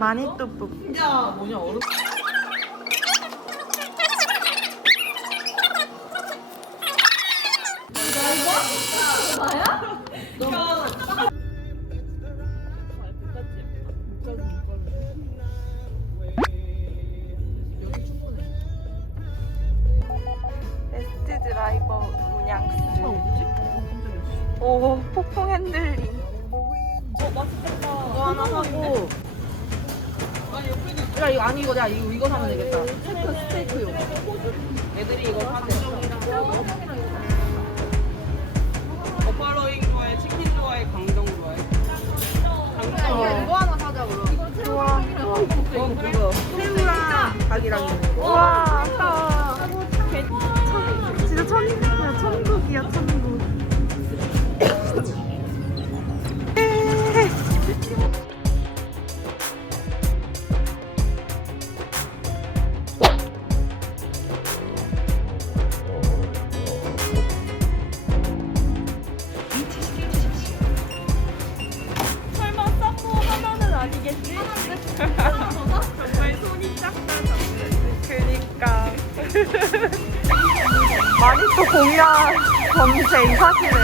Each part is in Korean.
많이 뚜뿌. 진짜 뭐냐 얼음. 베스트 드라이버 문양스. 오, 폭풍 핸들링. 맛있겠다. 이거 하나 사고. 야 이거 아니 이거 내가 이거 사면 되겠다. 스테이크용. 애들이 이거 사대. 버팔로잉 좋아해, 치킨 좋아해, 강정 좋아해. 강정. 이거 하나 사자 그럼. 좋아. 그거 새우랑 닭이랑 있는 거. 와, 아까 진짜 천국이야, 천국. 설마 썸머 하나는 아니겠지? 정말 손이 작다. 그니까. 많이 또 공략 검색 사실을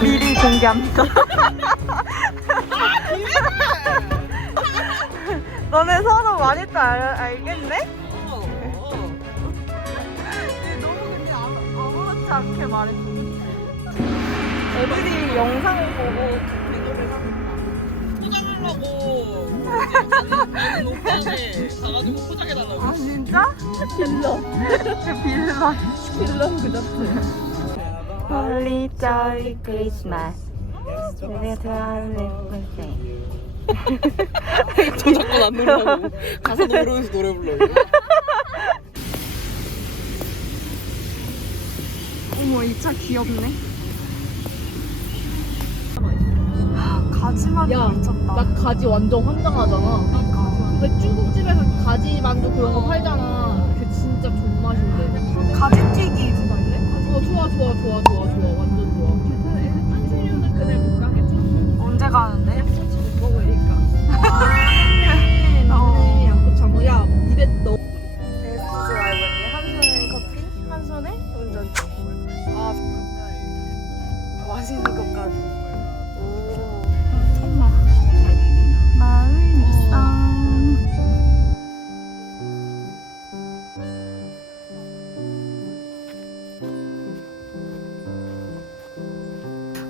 미리 공개합니다. 너네 서로 많이 또 알겠네? 너무 그냥 아무렇지 않게 말했어. 애들이 영상을 보고 포장하려고 나는 오빠한테 가가지고 포장해달라고. 아 진짜? 빌런 그 자체. Holly Jolly Christmas. 저작권 안 누르라고 가사 모르면서 노래 불러. 어머 이 차 귀엽네. 가지만 미쳤다. 나 가지 완전 환장하잖아. 그 중국집에서 가지 만두 그런 거 팔잖아. 그 진짜 존맛인데. 가지튀김. 좋아. 완전 좋아. 한시류는 그날 못 가겠지. 언제 가는데? 먹으니까. 어. 맞네. 양꼬치 야, 입에 넣어. 베스트 드라이버니 한 손에 커피, 한 손에 운전자. 아 맛있는 것까지. 오. 마을 입성.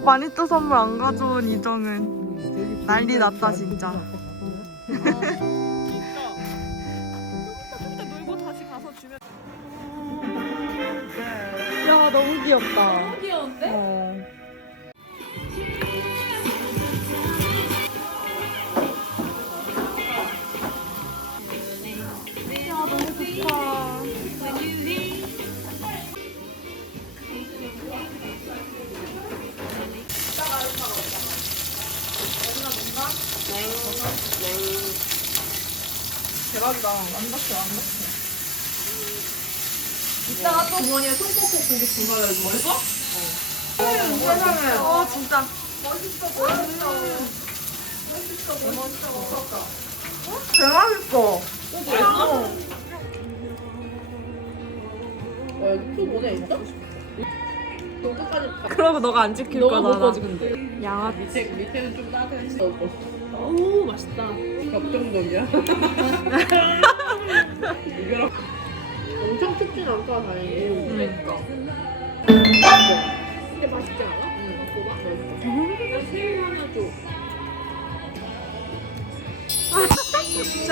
마니또 선물 안 가져온 이정은 난리 났다 진짜. 야 너무 귀엽다. 너무 귀여운데? 어. 야 너무 좋다. 대박이다. 완벽해. 이따가 또 주머니에 손 꽂고 고기 분갈래 먹어? 세상에. 어 진짜. 대박있어. 또 뭐냐 있어? 너 끝까지 그러고 너가 안 지킬 너가 거잖아. 못 거지 근데. 양아치. 밑에는 좀 따뜻했어. 오 맛있다. 격정적이야. 엄청 춥진 않다 다행히. 그러니까. 근데 맛있지 않아? 응. 먹어봐. 새우 하나 줘. 짠.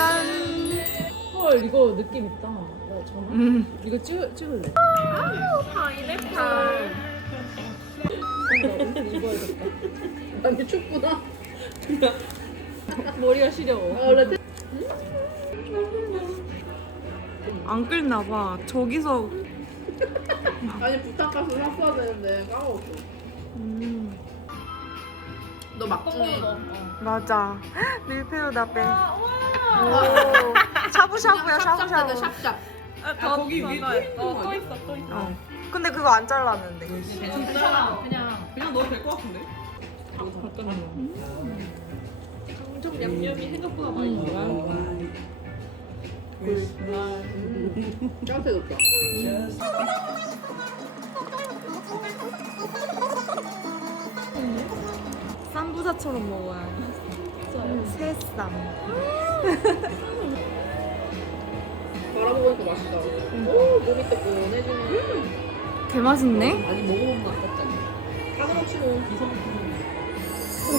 헐 이거 느낌 있다. 야 잠깐. 이거 찍을래. 파인애플. 입어야겠다. 남이 춥구나. 머리가 시려워. 원래 안 끓나 봐. 저기서. 아니 부탁가서 샀어야 되는데 까먹었어. 너 막중에 맞아. 밀푀유다 빼. 오. 샤브샤브야 샤브샤브. 샵샵. 거기 위에 또 있어. 어. 근데 그거 안 잘랐는데. 괜찮아. 그냥 그냥 넣어도 될 것 같은데? 양념이 생각보다 맛있어. 짱새 좋다. 쌈부사처럼 먹어야 해. 새쌈. 말아먹으니까 맛있다. 오, 몸이 뜨끈해지네. 개 맛있네. 아니, 먹어보면 맛없잖아. 하나없이 뭐 기성품.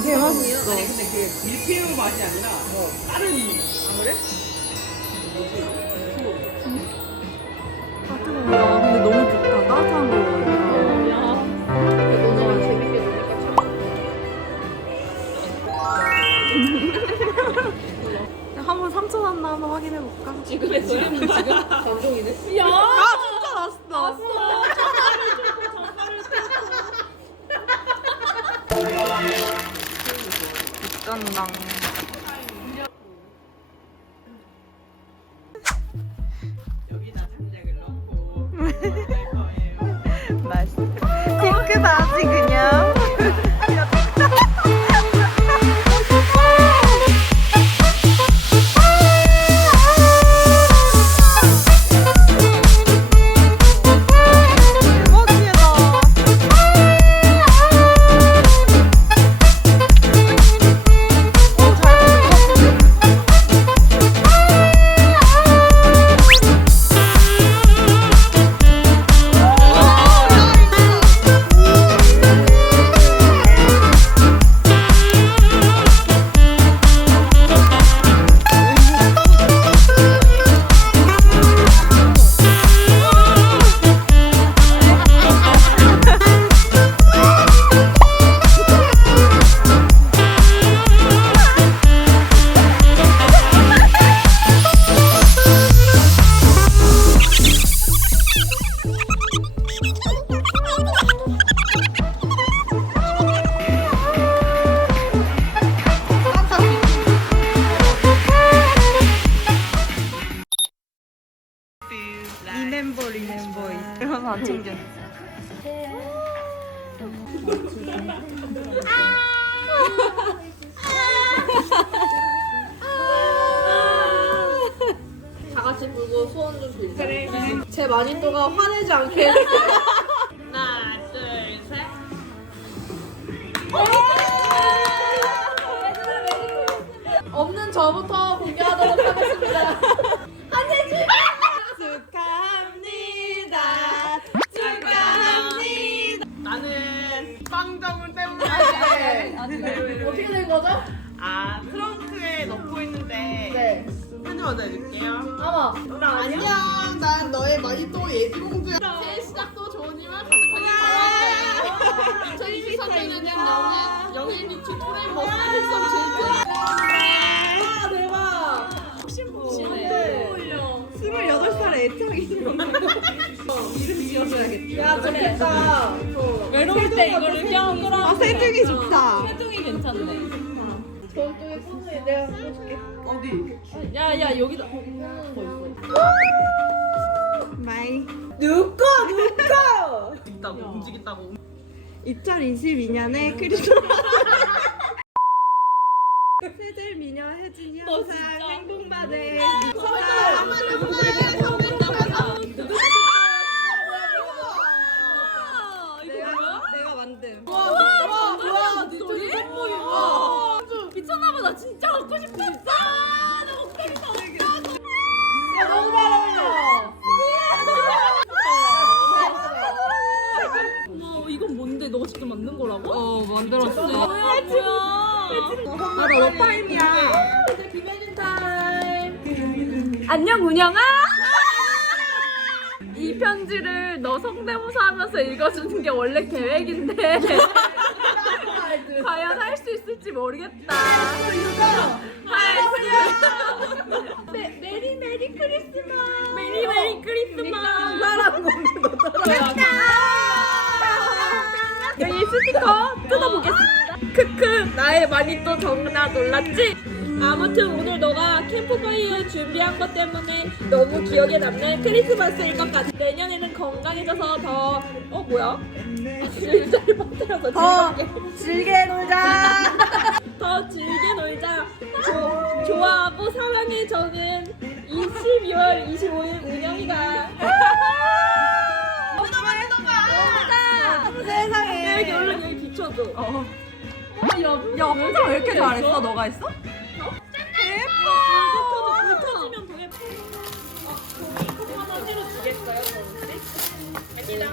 개 맛있어. 아니 근데 그 밀푀유 맛이 아니라 다른 그래? 따뜻한 거. 근데 너무 좋다. 따뜻한 거 먹으니까. 너는 재밌게 노니까 참. 한번 3천 원 나오면 확인해 볼까? 지금 지금 감동이네. 야, 진짜 났어. 육전당. 여기다 장작을 넣고 할 거예요. 맛있어. 핑크다지 그냥. 리멤버 이러면서 안 챙겨. 다 같이 불고 소원 좀 빌자. 그래. 제 마니또가 화내지 않게. 하나, 둘, 셋. 없는 저부터 공개하도록 하겠습니다. 축하합니다. 나는 빵정을 때문에 어떻게 된 거죠? 트렁크에 넣고 있는데 네. 편지 먼저 해줄게요. 아마 안녕, 난 너의 마니또 예지공주야. 새해 시작도 좋으니만 가득하게 바라요. 2023년에는 영예 미치 토레이 머스리썸 제이트. 아 대박. 혹시 뭐? 28살에 애착이 이름 지어줘야겠다. 야 좋겠다. 외로울 때 이거를 껴안으라. 세중이 좋다. 세종이 괜찮네. 저쪽에 손을 내가 해줄게. 어디? 야야 여기다. 마이. 있다고 움직였다고. 2022년에 크리스마스. 세젤 미녀 혜진이 너 항상 진짜. 행복만해. 내가 만든. 뭐야? 니들이 미쳤나봐. 나 진짜 갖고 싶었어. 나 목소리 더 야 너무 잘 어울려. 어머 이건 뭔데? 너가 직접 만든 거라고? 만들었어. 뭐야? 바로 러파임이야. 이제 김혜진 타임. 안녕 운영아. 이 편지를 너 성대모사 하면서 읽어주는 게 원래 계획인데 과연 할 수 있을지 모르겠다. 메리 크리스마스. 메리 크리스마스. 사람 먹는 거 따라. 여기 스티커 뜯어보겠습니다. 크크 나의 마니또 정나 놀랐지? 아무튼 오늘 너가 캠프파이어 준비한 것 때문에 너무 기억에 남는 크리스마스일 것 같아. 내년에는 건강해져서 더 뭐야? 일자리 만들어서 더 즐겁게 즐게 놀자. 더 즐겨 놀자. 사랑하고 사랑의 정은 12월 25일 운영이가. 세상에. 여기 얼른 여기 비춰줘. 야, 혼자 왜 이렇게 잘했어? 너가 했어? 불 켜지면 더 예뻐. 종이컵 하나 찍어주겠어요, 정씨? 아니다.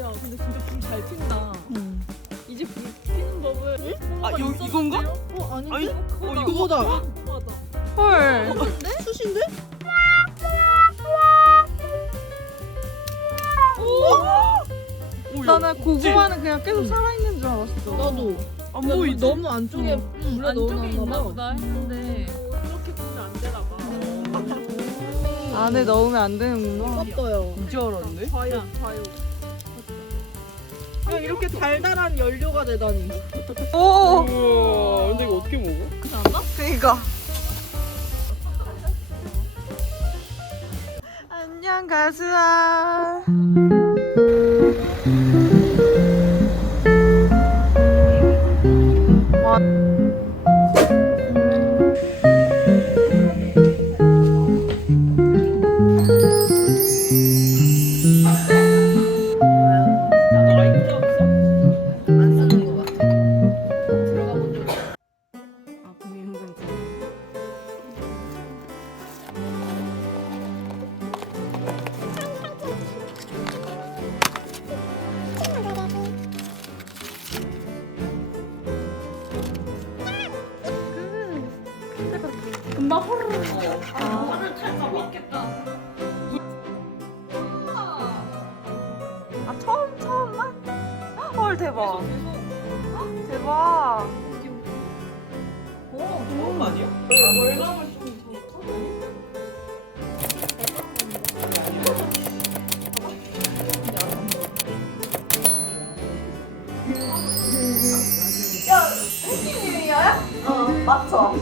야, 근데 진짜 불 잘 핀다. 이제 불 피는 법을. 아 이건가? 아닌데? 아니, 그거다. 맞아. 헐. 숯인데? 나는 고구마는 그냥 계속 살아있는 줄 알았어. 나도. 안 보이지? 너무 안쪽에 물에 안쪽에 있나 보다 했는데 그렇게 보면 안 되나 봐. 안에 넣으면 안 되는구나. 떴어요. 진짜 알았는데? 좌유. 그냥 이렇게 달달한 연료가 되다니. 오. 우와, 근데 이거 어떻게 먹어? 그니까. 안녕 가수아. 안 쓰는 거 같아. 들어가 본 적. 아, 근데 은근 좀. 금방 호르르. 하늘 탈까 맞겠다. 아, 처음만? 헐, 대박. 대박. 너무 많이야? 맞죠?